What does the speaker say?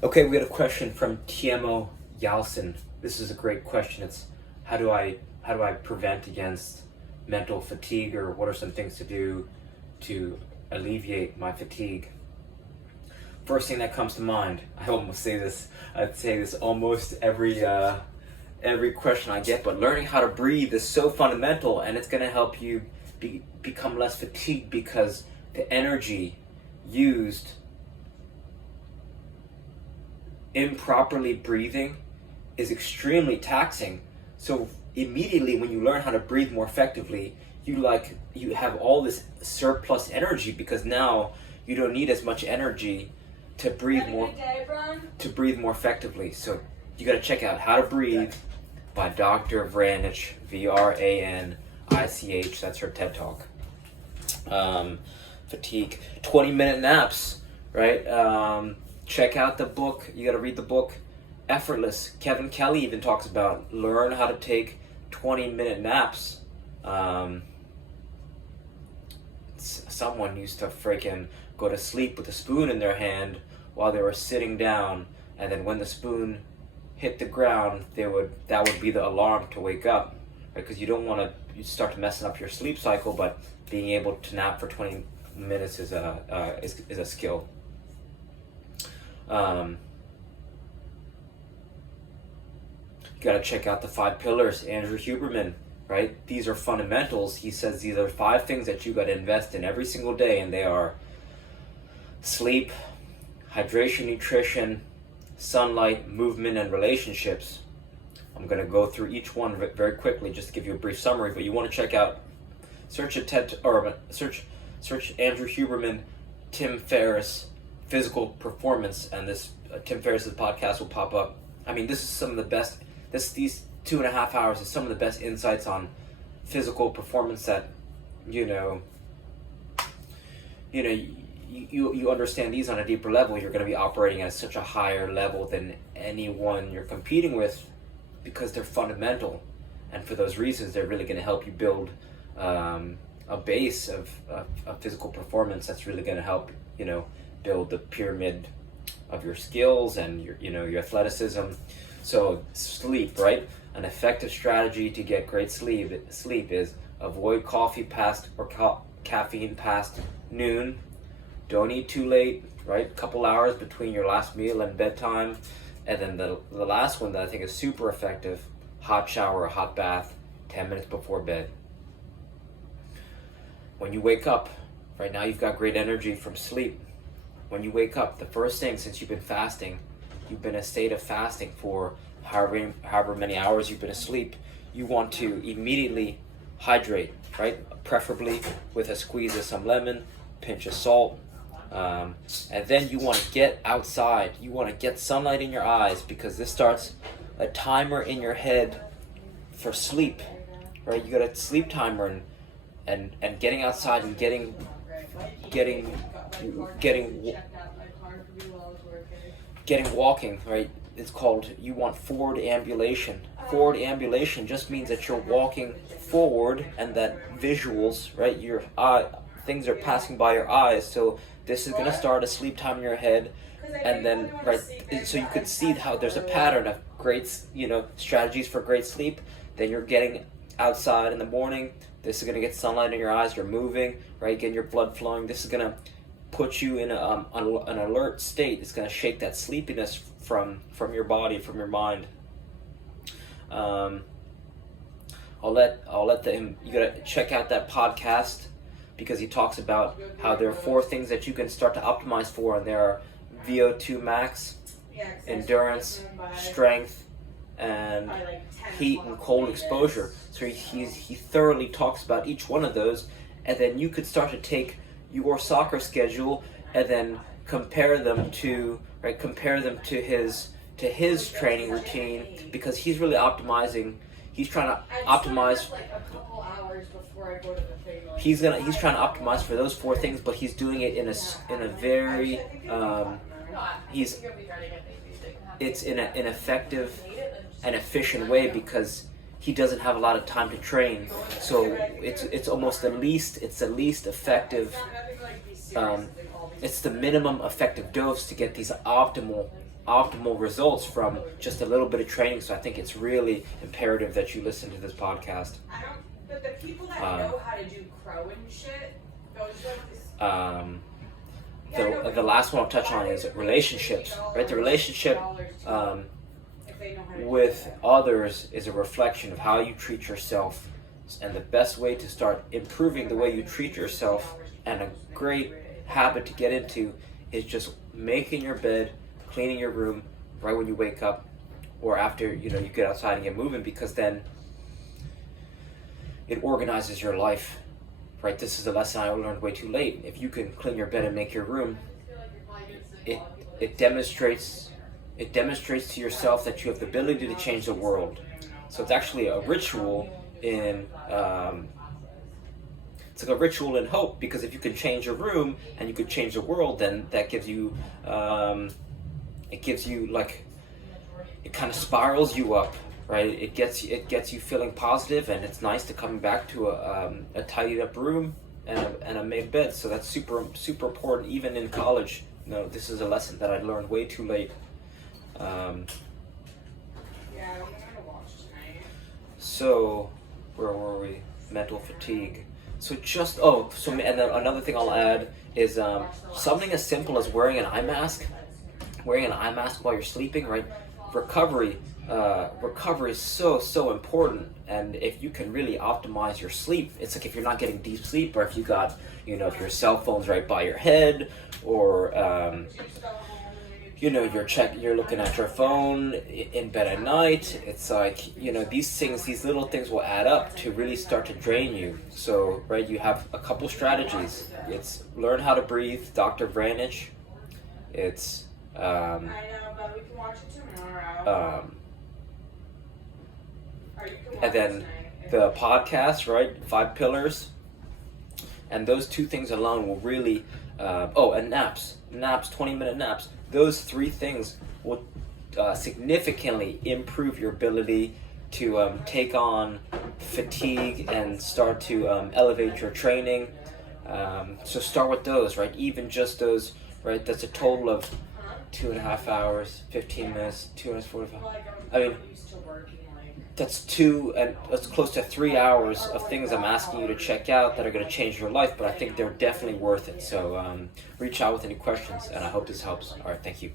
Okay, we got a question from TMO Yalson. This is a great question. It's how do I prevent against mental fatigue, or what are some things to do to alleviate my fatigue? First thing that comes to mind, I'd say this almost every question I get, but learning how to breathe is so fundamental, and it's going to help you become less fatigued, because the energy used improperly breathing is extremely taxing. So immediately when you learn how to breathe more effectively, you have all this surplus energy, because now you don't need as much energy to breathe more effectively. So you got to check out How to Breathe by Dr. Vranich, Vranich. That's her TED Talk. Fatigue, 20-minute naps, right? Check out the book. You got to read the book Effortless. Kevin Kelly even talks about learn how to take 20-minute naps. Someone used to freaking go to sleep with a spoon in their hand while they were sitting down, and then when the spoon hit the ground, that would be the alarm to wake up, right? Because you don't want to start to messing up your sleep cycle, but being able to nap for 20 minutes is a skill. You gotta check out the 5 pillars, Andrew Huberman, right? These are fundamentals. He says these are 5 things that you gotta invest in every single day, and they are sleep, hydration, nutrition, sunlight, movement, and relationships. I'm gonna go through each one very quickly just to give you a brief summary, but you want to check out, search Andrew Huberman, Tim Ferriss, physical performance, and this Tim Ferriss's podcast will pop up. I mean, this is some of the best. These 2.5 hours is some of the best insights on physical performance that you understand these on a deeper level. You're going to be operating at such a higher level than anyone you're competing with, because they're fundamental, and for those reasons, they're really going to help you build a base of physical performance that's really going to help build the pyramid of your skills and your athleticism. So sleep, right? An effective strategy to get great sleep is avoid coffee past or caffeine past noon. Don't eat too late, right? Couple hours between your last meal and bedtime. And then the last one that I think is super effective, hot shower or hot bath 10 minutes before bed. When you wake up, right now you've got great energy from sleep. When you wake up, the first thing, since you've been fasting, you've been in a state of fasting for however many hours you've been asleep, you want to immediately hydrate, right? Preferably with a squeeze of some lemon, pinch of salt, and then you want to get outside. You want to get sunlight in your eyes, because this starts a timer in your head for sleep, right? You got a sleep timer, and getting outside and getting walking, right? It's called, you want forward ambulation. Forward ambulation just means that you're walking forward, and that visuals, right? Your things are passing by your eyes. So this is going to start a sleep time in your head, and then so you could see how there's a pattern of great strategies for great sleep. Then you're getting outside in the morning. This is going to get sunlight in your eyes. You're moving, right? Getting your blood flowing. This is going to put you in an alert state. It's going to shake that sleepiness from your body, from your mind. I'll let you gotta check out that podcast, because he talks about how there are 4 things that you can start to optimize for, and there are VO2 max, endurance, strength, and heat and cold exposure. So he thoroughly talks about each one of those, and then you could start to take your soccer schedule and then compare them to his training routine, because he's really optimizing. He's trying to optimize. He's trying to optimize for those 4 things, but he's doing it in a very it's in an effective and efficient way, because he doesn't have a lot of time to train. So it's almost the least effective. It's the minimum effective dose to get these optimal optimal results from just a little bit of training. So I think it's really imperative that you listen to this podcast. But the people that know how to do crow and shit, those the last one I'll touch on is relationships, right? The relationship with others is a reflection of how you treat yourself, and the best way to start improving the way you treat yourself, and a great habit to get into, is just making your bed, cleaning your room right when you wake up, or after you get outside and get moving, because then it organizes your life, right? This is a lesson I learned way too late. If you can clean your bed and make your room, it demonstrates to yourself that you have the ability to change the world. So it's actually a ritual in it's like a ritual in hope, because if you can change your room and you could change the world, then that gives you like, it kind of spirals you up, right? It gets you feeling positive, and it's nice to come back to a tidied up room and a made bed. So that's super important, even in college. This is a lesson that I learned way too late. So where were we? Mental fatigue. So and then another thing I'll add is something as simple as wearing an eye mask while you're sleeping, right? Recovery is so important, and if you can really optimize your sleep, it's like if you're not getting deep sleep, or if you got, if your cell phone's right by your head, or you're looking at your phone in bed at night, it's like, these little things will add up to really start to drain you. So, right, you have a couple strategies. It's learn how to breathe, Dr. Vranich. It's I know, but we can watch it tomorrow. And then the podcast, right? 5 pillars. And those 2 things alone will really, and naps, 20-minute naps. Those 3 things will significantly improve your ability to take on fatigue and start to elevate your training. So start with those, right? Even just those, right? That's a total of 2.5 hours, 15 minutes, 2 hours, 45. I mean, that's close to 3 hours of things I'm asking you to check out that are going to change your life, but I think they're definitely worth it. So reach out with any questions, and I hope this helps. All right, thank you.